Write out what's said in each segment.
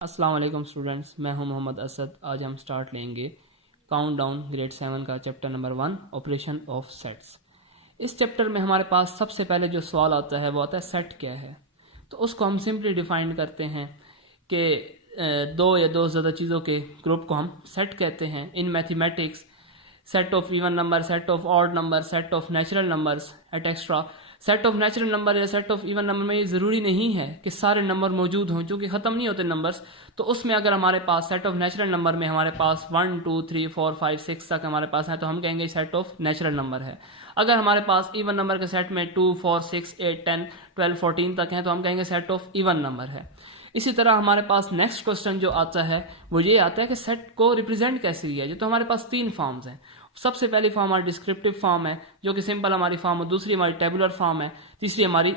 अस्सलाम वालेकुम स्टूडेंट्स, मैं हूं मोहम्मद असद। आज हम स्टार्ट लेंगे काउंटडाउन ग्रेड 7 का chapter number 1 operation of sets. इस चैप्टर में हमारे पास सबसे पहले जो सवाल आता है वो आता है सेट क्या है। तो उसको हम सिंपली डिफाइन करते हैं कि दो या दो ज़्यादा चीज़ों के ग्रुप को हम सेट कहते हैं। In mathematics set of even number, set of odd number, set of natural numbers etcetera. Set of natural number या सेट ऑफ इवन नंबर में ये ज़रूरी नहीं है कि सारे नंबर मौजूद हों, जो कि ख़त्म नहीं होते नंबर्स। तो उसमें अगर हमारे पास सेट ऑफ नेचुरल नंबर में हमारे पास 1 2 3 4 5 6 तक हमारे पास है तो हम कहेंगे सेट ऑफ नेचुरल नंबर है। अगर हमारे पास इवन नंबर के सेट में 2 4 6 8 10 12 14 तक हैं तो हम कहेंगे सेट ऑफ इवन नंबर है। इसी तरह हमारे पास नेक्स्ट क्वेश्चन जो आता है वो ये आता है कि सेट को रिप्रेजेंट कैसे किया जाए। तो हमारे पास तीन फॉर्म्स हैं। सबसे पहली फॉर्म हमारी डिस्क्रिप्टिव फॉर्म है जो कि सिंपल हमारी फॉर्म है, दूसरी हमारी टेबुलर फॉर्म है, तीसरी हमारी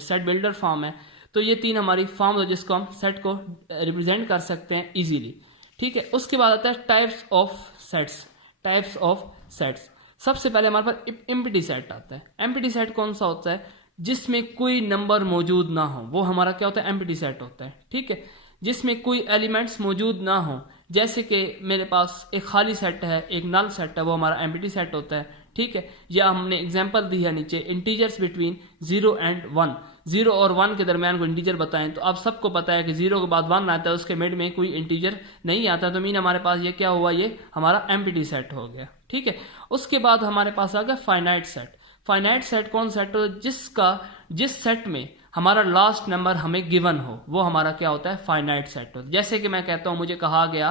सेट बिल्डर फॉर्म है। तो ये तीन हमारी फॉर्म है जिसको हम सेट को रिप्रेजेंट कर सकते हैं इजीली। ठीक है, उसके बाद आता है types of sets. Types of sets, सबसे पहले हमारे पास एम्प्टी सेट आता है। एम्प्टी सेट कौन सा होता है? जिसमें कोई नंबर मौजूद ना हो, वो हमारा क्या होता है? एम्प्टी सेट होता है। ठीक है, जिसमें कोई एलिमेंट्स मौजूद ना हो, जैसे कि मेरे पास एक खाली सेट है, एक नल सेट है, वो हमारा एम्प्टी सेट होता है। ठीक है, या हमने एग्जांपल दी है नीचे, इंटीजर्स बिटवीन 0 एंड 1। 0 और 1 के दरमियान को इंटीजर बताएं तो आप सबको पता है कि 0 के बाद 1 आता है, उसके मिड में कोई इंटीजर नहीं आता, तो मीन हमारे पास ये क्या हुआ? ये हमारा एम्प्टी सेट हो गया। ठीक है, उसके बाद हमारे पास आ गया फाइनाइट सेट। फाइनाइट सेट कौन सेट हो? जिस सेट में हमारा लास्ट नंबर हमें गिवन हो, वो हमारा क्या होता है? फाइनाइट सेट होता है। जैसे कि मैं कहता हूं, मुझे कहा गया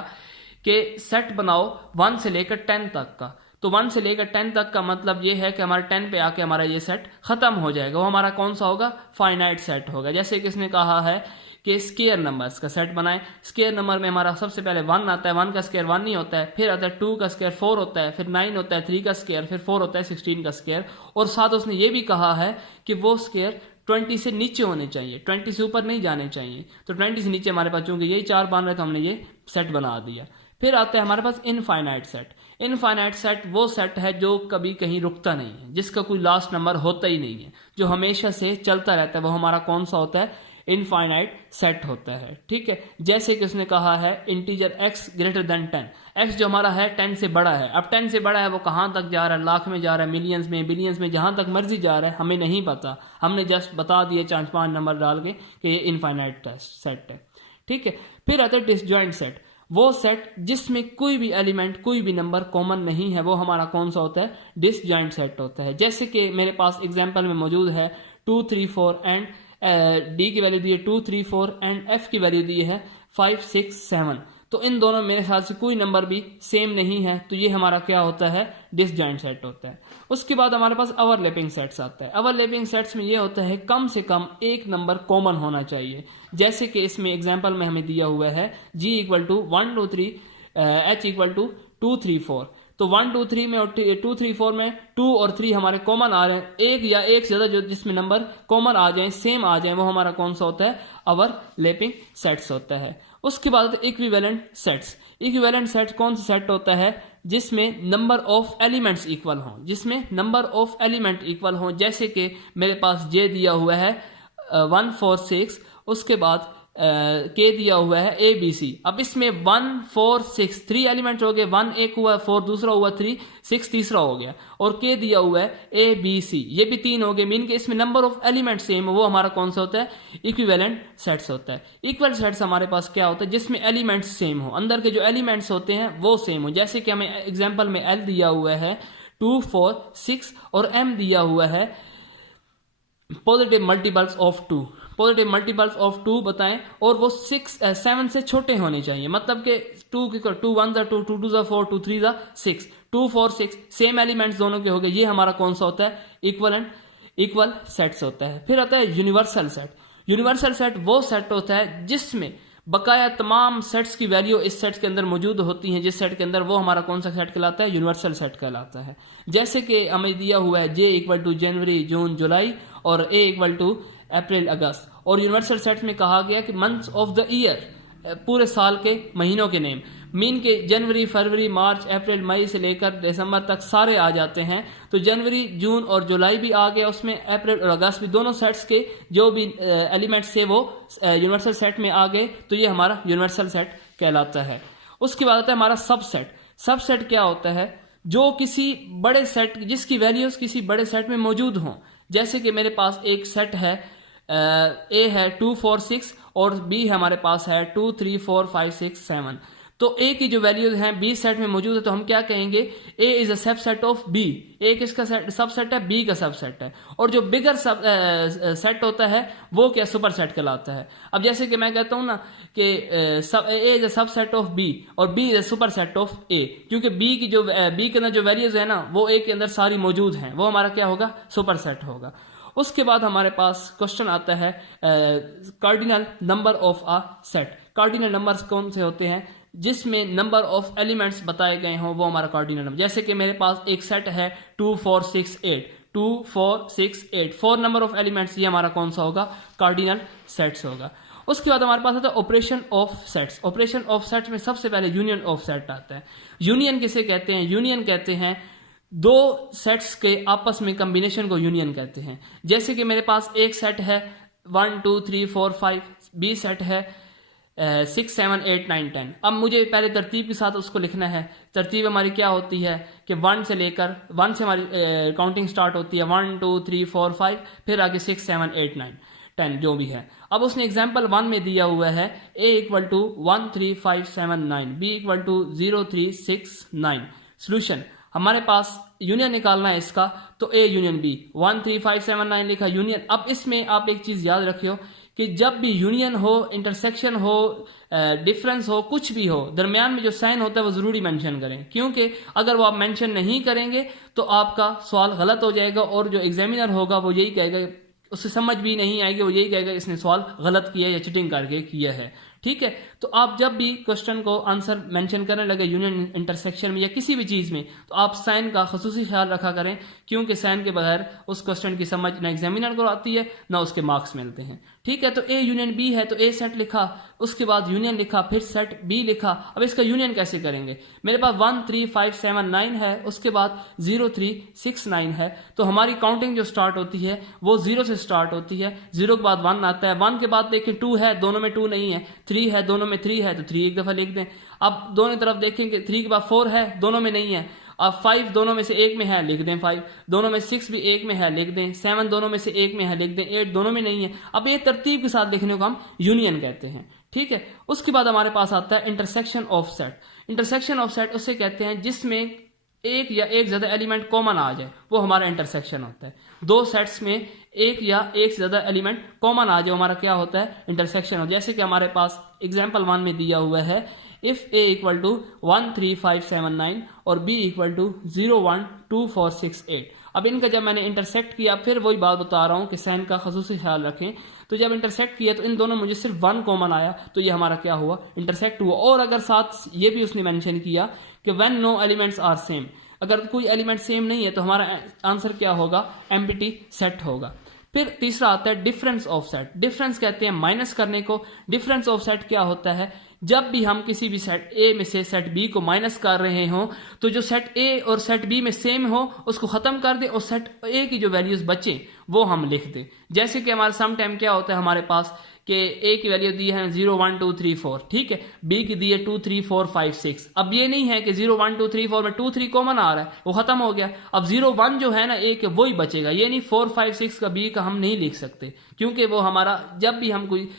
कि सेट बनाओ 1 से लेकर 10 तक का, तो 1 से लेकर 10 तक का मतलब ये है कि हमारे 10 पे आके हमारा ये सेट खत्म हो जाएगा, वो हमारा कौन सा होगा? फाइनाइट सेट होगा। जैसे किसने कहा है कि स्केयर नंबर्स का सेट बनाएं। स्केयर नंबर में हमारा सबसे पहले 1 आता है, 1 का स्केयर 1 नहीं होता है, फिर आता है 2 का स्केयर 4 होता है, फिर 9 होता है 3 का स्केयर, फिर 4 होता है 16 का स्केयर। और साथ उसने ये भी कहा है कि वो स्केयर 20 से नीचे होने चाहिए, 20 से ऊपर नहीं जाने चाहिए। तो 20 से नीचे हमारे पास चूंकि यही 4 बन रहे तो हमने ये सेट बना दिया। फिर आता है हमारे पास इनफाइनाइट सेट। इनफाइनाइट सेट वो सेट है जो कभी कहीं रुकता नहीं है, जिसका कोई लास्ट नंबर होता ही नहीं है, जो हमेशा से चलता रहता है, वो हमारा कौन सा होता है? इनफाइनाइट सेट होता है। ठीक है, जैसे कि उसने कहा है integer x greater than 10। x जो हमारा है 10 से बड़ा है। अब 10 से बड़ा है वो कहाँ तक जा रहा है? लाख में जा रहा है, मिलियंस में, बिलियंस में, जहां तक मर्जी जा रहा है हमें नहीं पता। हमने जस्ट बता दिए 4-5 नंबर डाल के कि ये इनफाइनाइट सेट है। ठीक है, फिर आता है डिसजॉइंट सेट। वो सेट जिसमें कोई भी एलिमेंट, कोई भी नंबर कॉमन नहीं है, वो हमारा कौन सा होता है? डिसजॉइंट सेट होता है। जैसे कि मेरे पास एग्जाम्पल में मौजूद है 2 3 4 एंड डी की वैल्यू दी है 2 3 4 एंड एफ की वैल्यू दी है 5 6 7। तो इन दोनों मेरे ख्याल से कोई नंबर भी सेम नहीं है, तो ये हमारा क्या होता है? डिसजॉइंट सेट होता है। उसके बाद हमारे पास ओवरलैपिंग सेट्स आता है। ओवरलैपिंग सेट्स में ये होता है कम से कम एक नंबर कॉमन होना चाहिए। जैसे कि इसमें एग्जाम्पल में हमें दिया हुआ है g equal to 1 2 3 h equal to 2 3 4। तो 1 2 3 में और 2 3 4 में 2 और 3 हमारे कॉमन आ रहे हैं। एक या एक ज्यादा जो जिसमें नंबर कॉमन आ जाए, सेम आ जाए, वो हमारा कौन सा होता है? ओवरलैपिंग सेट्स होता है। उसके बाद इक्विवेलेंट सेट्स। इक्विवेलेंट सेट कौन सा सेट होता है? जिसमें नंबर ऑफ एलिमेंट्स इक्वल हों, जिसमें नंबर ऑफ एलिमेंट इक्वल हों। जैसे कि मेरे पास जे दिया हुआ है 1 4 6, उसके बाद के दिया हुआ है ए बी सी। अब इसमें 1 4 6 3 एलिमेंट हो गए, 1 एक हुआ, 4 दूसरा हुआ, 3 6 तीसरा हो गया, और के दिया हुआ है ए बी सी, ये भी 3 हो गए। मीन के इसमें नंबर ऑफ एलिमेंट सेम, वो हमारा कौन सा होता है? इक्विवेलेंट सेट्स होता है। इक्वल सेट्स हमारे पास क्या होता है? जिसमें एलिमेंट्स सेम हो, अंदर के जो एलिमेंट्स होते हैं वो सेम हो। जैसे कि हमें एग्जाम्पल में एल दिया हुआ है 2 4 6 और एम दिया हुआ है positive multiples of 2। Positive multiples of 2 बताएं, और वो 7 से छोटे होने चाहिए। मतलब कि 2 1 2 2 2 4 2 3 6 2 4 6 सेम एलिमेंट्स दोनों के हो गए। ये हमारा कौन सा होता है? इक्वल सेट्स होता है। फिर आता है यूनिवर्सल सेट। यूनिवर्सल सेट वो सेट होता है जिसमें बकाया तमाम सेट्स की वैल्यू इस सेट के अंदर मौजूद होती हैं, जिस सेट के अंदर, वो हमारा कौन सा सेट कहलाता है? यूनिवर्सल सेट कहलाता है। जैसे कि हमें दिया हुआ है जे इक्वल टू जनवरी जून जुलाई और ए इक्वल टू अप्रैल अगस्त। और यूनिवर्सल सेट में कहा गया कि मंथ्स ऑफ द ईयर पूरे साल के महीनों के नेम। मीन के जनवरी, फरवरी, मार्च, अप्रैल, मई से लेकर दिसंबर तक सारे आ जाते हैं। तो जनवरी, जून और जुलाई भी आ गया उसमें, अप्रैल और अगस्त भी, दोनों सेट्स के जो भी एलिमेंट्स थे वो यूनिवर्सल सेट में आ गए। तो ये हमारा यूनिवर्सल सेट कहलाता है। उसके बाद आता है हमारा सबसेट। सबसेट क्या होता है? जो किसी बड़े सेट, जिसकी वैल्यूज किसी बड़े सेट में मौजूद हों। जैसे कि मेरे पास एक सेट है, ए है 2 4 6 और बी हमारे पास है 2 3 4 5 6 7। तो ए की जो वैल्यूज हैं बी सेट में मौजूद है, तो हम क्या कहेंगे? A is a subset of B. A किसका सबसेट है? बी का सबसेट है। और जो बिगर सेट होता है वो क्या? सुपर सेट कहलाता है। अब जैसे कि मैं कहता हूं ना कि A is a subset of B और B is a superset of A, क्योंकि बी के अंदर जो वैल्यूज है ना वो ए के अंदर सारी मौजूद हैं, वो हमारा क्या होगा? सुपर सेट होगा। उसके बाद हमारे पास क्वेश्चन आता है cardinal number of a set. Cardinal numbers कौन से होते हैं? जिसमें नंबर ऑफ एलिमेंट्स बताए गए हों, वो हमारा कार्डिनल नंबर। जैसे कि मेरे पास एक सेट है 2 4 6 8, 2 4 6 8, 4 नंबर ऑफ एलिमेंट्स, ये हमारा कौन सा होगा? कार्डिनल सेट्स होगा। उसके बाद हमारे पास आता है operation of sets. Operation of sets में सबसे पहले यूनियन ऑफ सेट आता है। यूनियन किसे कहते हैं? यूनियन कहते हैं दो सेट्स के आपस में कॉम्बिनेशन को यूनियन कहते हैं। जैसे कि मेरे पास एक सेट है 1 2 3 4 5, बी सेट है 6 7 8 9 10। अब मुझे पहले तरतीब के साथ उसको लिखना है। तरतीब हमारी क्या होती है कि 1 से हमारी काउंटिंग स्टार्ट होती है, 1 2 3 4 5, फिर आगे 6 7 8 9 10 जो भी है। अब उसने एग्जाम्पल 1 में दिया हुआ है a equal to 1 3 5 7 9, b equal to 0 3 6 9। Solution हमारे पास यूनियन निकालना है इसका, तो a यूनियन b, 1 3 5 7 9 लिखा यूनियन। अब इसमें आप एक चीज याद रखियो कि जब भी यूनियन हो, इंटरसेक्शन हो, डिफरेंस हो, कुछ भी हो, दरमियान में जो साइन होता है वो जरूरी मेंशन करें, क्योंकि अगर वो आप मेंशन नहीं करेंगे तो आपका सवाल गलत हो जाएगा और जो एग्जामिनर होगा वो यही कहेगा, उसे समझ भी नहीं आएगी, वो यही कहेगा इसने सवाल गलत किया या चीटिंग करके किया है। ठीक है, तो आप जब भी क्वेश्चन को आंसर मेंशन करने लगे यूनियन, इंटरसेक्शन में या किसी भी चीज में, तो आप साइन का खसूसी ख्याल रखा करें, क्योंकि साइन के बगैर उस क्वेश्चन की समझ ना एग्जामिनर को आती है ना उसके मार्क्स मिलते हैं। ठीक है, तो ए यूनियन बी है तो ए सेट लिखा, उसके बाद यूनियन लिखा, फिर सेट बी लिखा। अब इसका यूनियन कैसे करेंगे? मेरे पास 1 3 5 7 9 है, उसके बाद 0 3 6 9 है, तो हमारी काउंटिंग जो स्टार्ट होती है वो 0 से स्टार्ट होती है। 0 के बाद 1 आता है, 1 के बाद देखें 2 है, दोनों में 2 नहीं है, 3 है, दोनों में 3 है, तो 3 एक दफा लिख दें। अब दोनों तरफ देखेंगे 3 के बाद 4 है, दोनों में नहीं है। अब 5 दोनों में से एक में है, लिख दें 5, दोनों में 6 भी एक में है, लिख दें 7, दोनों में से एक में है, लिख दें 8, दोनों में नहीं है। अब ये तरतीब के साथ लिखने को हम यूनियन कहते हैं। ठीक है, उसके बाद हमारे पास आता है intersection of set. Intersection of set उसे कहते हैं जिसमें एक या एक ज्यादा एलिमेंट कॉमन आ जाए, वो हमारा इंटरसेक्शन होता है। दो सेट्स में एक या एक से ज्यादा एलिमेंट कॉमन आ जाए, हमारा क्या होता है? इंटरसेक्शन हो। जैसे कि हमारे पास एग्जाम्पल 1 में दिया हुआ है इफ a इक्वल टू 1 3 5 7 9 और b इक्वल टू 0 1 2 4 6 8। अब इनका जब मैंने इंटरसेक्ट किया, फिर वही बात बता रहा हूं कि साइन का खसूसी ख्याल रखें, तो जब इंटरसेक्ट किया तो इन दोनों मुझे सिर्फ 1 कॉमन आया, तो ये हमारा क्या हुआ? इंटरसेक्ट हुआ। और अगर साथ ये भी उसने मेंशन किया कि when no elements are same, अगर कोई एलिमेंट सेम नहीं है तो हमारा आंसर क्या होगा? एम्प्टी सेट होगा। फिर तीसरा आता है डिफरेंस ऑफ सेट। डिफरेंस कहते हैं माइनस करने को। डिफरेंस ऑफ सेट क्या होता है? जब भी हम किसी भी सेट ए में से सेट बी को माइनस कर रहे हो, तो जो सेट ए और सेट बी में सेम हो उसको खत्म कर दे और सेट ए की जो वैल्यूज बचे वो हम लिख दे। जैसे कि हमारा सम टाइम क्या होता है हमारे पास कि ए की वैल्यू दी है 0 1 2 3 4, ठीक है, बी की दी है 2 3 4 5 6। अब ये नहीं है कि 0 1 2 3 4 में 2 3 कॉमन आ रहा है, वो खत्म हो गया। अब 0 1 जो है ना ए के वही बचेगा, ये नहीं 4 5 6 का बी का हम नहीं लिख सकते, क्योंकि वो हमारा जब भी हम कोई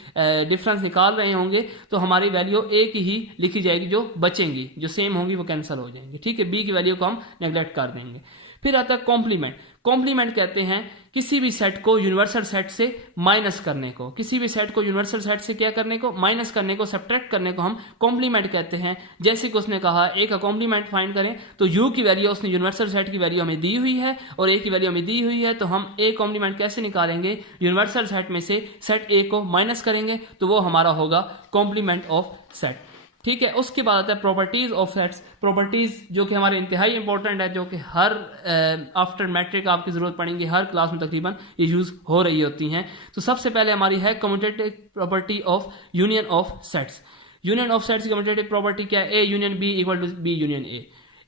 डिफरेंस निकाल रहे होंगे तो हमारी वैल्यू ए की ही लिखी जाएगी, जो बचेंगी जो सेम होंगी वो कैंसिल हो जाएंगी। ठीक है, बी की वैल्यू को हम नेग्लेक्ट कर देंगे। फिर आता है कॉम्प्लीमेंट। कॉम्प्लीमेंट कहते हैं किसी भी सेट को यूनिवर्सल सेट से माइनस करने को, किसी भी सेट को यूनिवर्सल सेट से क्या करने को? माइनस करने को, सब्ट्रैक्ट करने को हम कॉम्प्लीमेंट कहते हैं। जैसे कि उसने कहा ए का कॉम्प्लीमेंट फाइंड करें, तो यू की वैल्यू उसने यूनिवर्सल सेट की वैल्यू हमें दी हुई है और ए की वैल्यू हमें दी हुई है, तो हम ए कॉम्प्लीमेंट कैसे निकालेंगे? यूनिवर्सल सेट में से सेट ए को माइनस करेंगे, तो वो हमारा होगा कॉम्प्लीमेंट ऑफ सेट। ठीक है, उसके बाद आता है प्रॉपर्टीज ऑफ सेट्स। प्रॉपर्टीज जो कि हमारे इंतहाई इंपॉर्टेंट है, जो कि हर आफ्टर मैट्रिक आपकी जरूरत पड़ेगी, हर क्लास में तकरीबन ये यूज हो रही होती हैं। तो सबसे पहले हमारी है commutative property of union of sets. Union of sets की कम्यूटेटिव प्रॉपर्टी क्या है, A union B equal to B union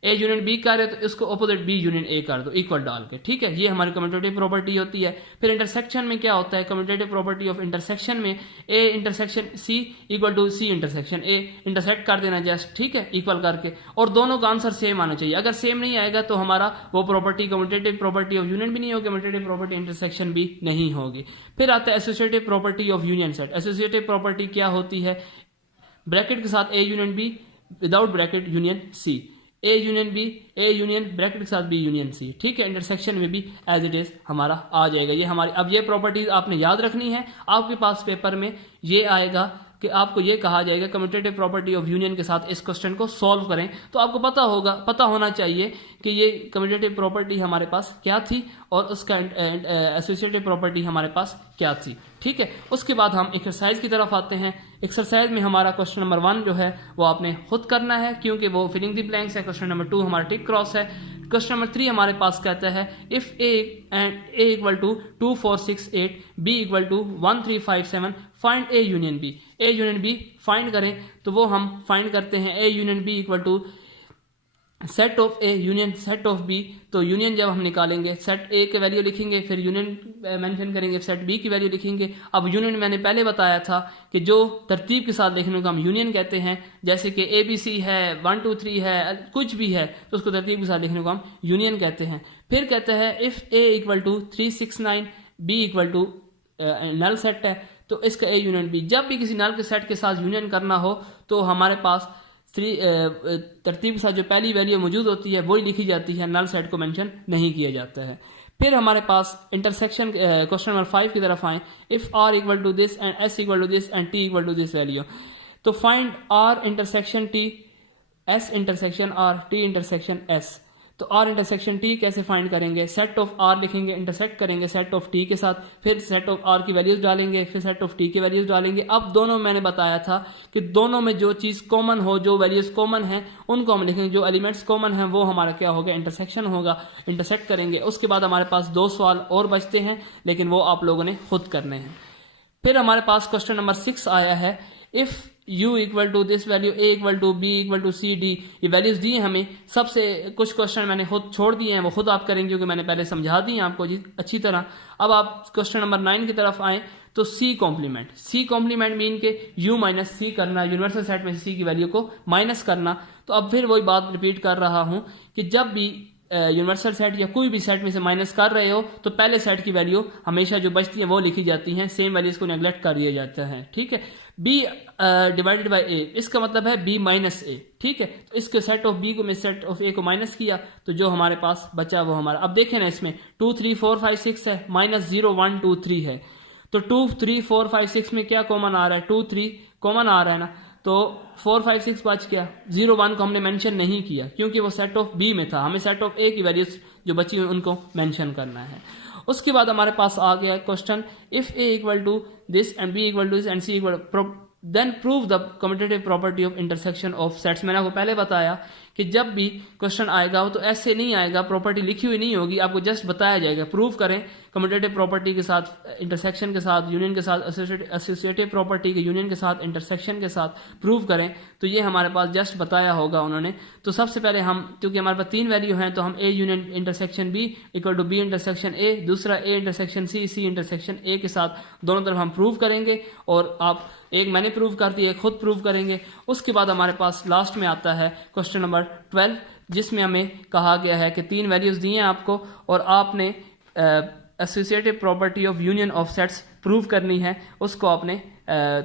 A union B कर रहे तो इसको ऑपोजिट बी यूनियन ए कर दो इक्वल डाल के, ठीक है। ये हमारी कम्यूटेटिव प्रॉपर्टी होती है। फिर इंटरसेक्शन में क्या होता है, कम्यूटेटिव प्रॉपर्टी ऑफ इंटरसेक्शन में A intersection C equal to C intersection A, intersect कर देना जस्ट, ठीक है, इक्वल करके, और दोनों का आंसर सेम आना चाहिए। अगर सेम नहीं आएगा तो हमारा वो property commutative property of union भी नहीं होगी, कम्यूटेटिव प्रॉपर्टी इंटरसेक्शन भी नहीं होगी। फिर आता है associative property of union set. Associative property क्या होती है, ब्रैकेट के साथ A union B, without bracket union C, A union B, A union bracket के साथ बी यूनियन सी, ठीक है। इंटरसेक्शन में भी एज इट इज हमारा आ जाएगा। ये हमारी, अब ये प्रॉपर्टीज आपने याद रखनी है। आपके पास पेपर में ये आएगा कि आपको ये कहा जाएगा कम्यूटेटिव प्रॉपर्टी ऑफ यूनियन के साथ इस क्वेश्चन को सॉल्व करें, तो आपको पता होना चाहिए कि ये कम्यूटेटिव प्रॉपर्टी हमारे पास क्या थी और उसका एसोसिएटिव प्रॉपर्टी हमारे पास क्या थी, ठीक है। उसके बाद हम एक्सरसाइज की तरफ आते हैं। एक्सरसाइज में हमारा क्वेश्चन नंबर 1 जो है वो आपने खुद करना है, क्योंकि वो फिलिंग द ब्लैंक्स है। क्वेश्चन नंबर 2 हमारा टिक क्रॉस है। क्वेश्चन नंबर 3 हमारे पास कहता है if A and A equal to 2 4 6 8 B equal to 1 3 5 7 find A union B. A union B find करें, तो वो हम फाइंड करते हैं A union B equal to set of A union set of B. तो यूनियन जब हम निकालेंगे, सेट ए की वैल्यू लिखेंगे, फिर यूनियन मेंशन करेंगे, सेट बी की वैल्यू लिखेंगे। अब यूनियन मैंने पहले बताया था कि जो तरतीब के साथ लिखने को हम यूनियन कहते हैं, जैसे कि ए बी सी है, 1 2 3 है, कुछ भी है तो उसको तरतीब के साथ लिखने को हम यूनियन कहते हैं। फिर कहते हैं if A equal to 3 6 9 B equal to null set है, तो इसका ए यूनियन बी। जब भी किसी नल के सेट के साथ यूनियन करना हो तो हमारे पास तरतीब के साथ जो पहली वैल्यू मौजूद होती है वही लिखी जाती है, नल सेट को मेंशन नहीं किया जाता है। फिर हमारे पास इंटरसेक्शन क्वेश्चन नंबर 5 की तरफ आए। If R equal to this and S equal to this and T equal to this value, तो find R intersection T, S intersection R, T intersection S. तो आर इंटरसेक्शन टी कैसे find करेंगे, set of R लिखेंगे, intersect करेंगे set of T के साथ, फिर set of R की वैल्यूज डालेंगे, फिर सेट ऑफ टी की वैल्यूज डालेंगे। अब दोनों मैंने बताया था कि दोनों में जो चीज कॉमन हो, जो वैल्यूज कॉमन है उनको हम लिखेंगे, जो एलिमेंट्स कॉमन है वो हमारा क्या होगा, इंटरसेक्शन होगा, इंटरसेक्ट करेंगे। उसके बाद हमारे पास 2 सवाल और बचते हैं, लेकिन वो आप लोगों ने खुद करने हैं। फिर हमारे पास क्वेश्चन नंबर 6 आया है if u equal to this value, a equal to b equal to c d। ये वैल्यूज दी हैं हमें। सबसे कुछ क्वेश्चन मैंने खुद छोड़ दिए हैं, वो खुद आप करेंगे क्योंकि मैंने पहले समझा दी हैं आपको जी अच्छी तरह। अब आप क्वेश्चन नंबर 9 की तरफ आए तो c कॉम्प्लीमेंट मीन के u माइनस c करना, यूनिवर्सल सेट में c की वैल्यू को माइनस करना। तो अब फिर वही बात रिपीट कर रहा हूं कि जब भी यूनिवर्सल सेट या कोई भी सेट में से माइनस कर रहे हो तो पहले सेट की वैल्यू हमेशा जो बचती है वो लिखी जाती है, सेम वैल्यूज को नेग्लेक्ट कर दिया जाता है, ठीक है। b डिवाइडेड बाय a, इसका मतलब है b माइनस a, ठीक है। तो इसके सेट ऑफ b को मैं सेट ऑफ a को माइनस किया तो जो हमारे पास बचा वो हमारा, अब देखें ना इसमें 2 3 4 5 6 है, माइनस 0 1 2 3 है, तो 2 3 4 5 6 में क्या कॉमन आ रहा है, 2 3 कॉमन आ रहा है ना, तो 4 5 6 बच गया। 0 1 को हमने मेंशन नहीं किया क्योंकि वो सेट ऑफ b में था, हमें सेट ऑफ a की वैल्यूज जो बची हुई उनको मेंशन करना है। उसके बाद हमारे पास आ गया question if a equal to this and b equal to this and c equal, then prove the commutative property of intersection of sets. मैंने आपको पहले बताया कि जब भी क्वेश्चन आएगा वो तो ऐसे नहीं आएगा, प्रॉपर्टी लिखी हुई नहीं होगी, आपको जस्ट बताया जाएगा प्रूव करें कम्यूटेटिव प्रॉपर्टी के साथ, इंटरसेक्शन के साथ, यूनियन के साथ, एसोसिएटिव प्रॉपर्टी के यूनियन के साथ, इंटरसेक्शन के साथ प्रूव करें। तो ये हमारे पास जस्ट बताया होगा उन्होंने। तो सबसे पहले हम, क्योंकि हमारे पास 3 वैल्यू हैं, तो हम A union intersection B equal to B intersection A, दूसरा A intersection C, C intersection ए के साथ दोनों तरफ हम प्रूव करेंगे। और आप, एक मैंने प्रूव कर दिया, एक खुद प्रूव करेंगे। उसके बाद हमारे पास लास्ट में आता है क्वेश्चन नंबर 12 जिसमें हमें कहा गया है कि 3 वैल्यूज दी हैं आपको और आपने associative property of union of sets prove करनी है। उसको आपने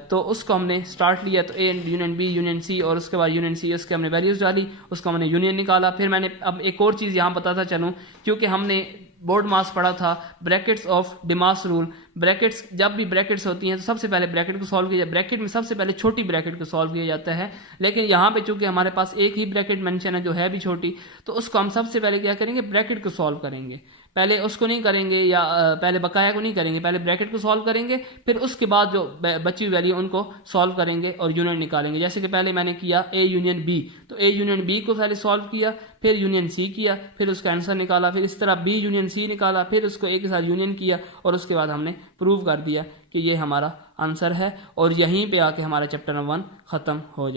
तो उसको हमने स्टार्ट लिया, तो A union B union C और उसके बाद यूनियन सी, उसके हमने वैल्यूज डाली, उसको हमने यूनियन निकाला। फिर मैंने अब एक और चीज़ यहाँ बताता चलूँ, क्योंकि हमने बोर्ड मास पढ़ा था brackets of DMAS rule. Brackets, जब भी ब्रैकेट्स होती हैं तो सबसे पहले ब्रैकेट को सॉल्व किया जाए, ब्रैकेट में सबसे पहले छोटी ब्रैकेट को सॉल्व किया जाता है। लेकिन यहाँ पे चूंकि हमारे पास एक ही ब्रैकेट मेंशन है जो है भी छोटी, तो उसको हम सबसे पहले क्या करेंगे, ब्रैकेट को सॉल्व करेंगे। पहले उसको नहीं करेंगे या पहले बकाया को नहीं करेंगे, पहले ब्रैकेट को सॉल्व करेंगे, फिर उसके बाद जो बची हुई वैल्यू उनको सॉल्व करेंगे और यूनियन निकालेंगे। जैसे कि पहले मैंने किया ए यूनियन बी, तो ए यूनियन बी को पहले सॉल्व किया, फिर यूनियन सी किया, फिर उसका आंसर निकाला, फिर इस तरह बी यूनियन सी निकाला, फिर उसको ए के साथ यूनियन किया और उसके बाद हमने प्रूव कर दिया कि ये हमारा आंसर है और यहीं पे आके हमारा चैप्टर नंबर 1 ख़त्म हो जाए।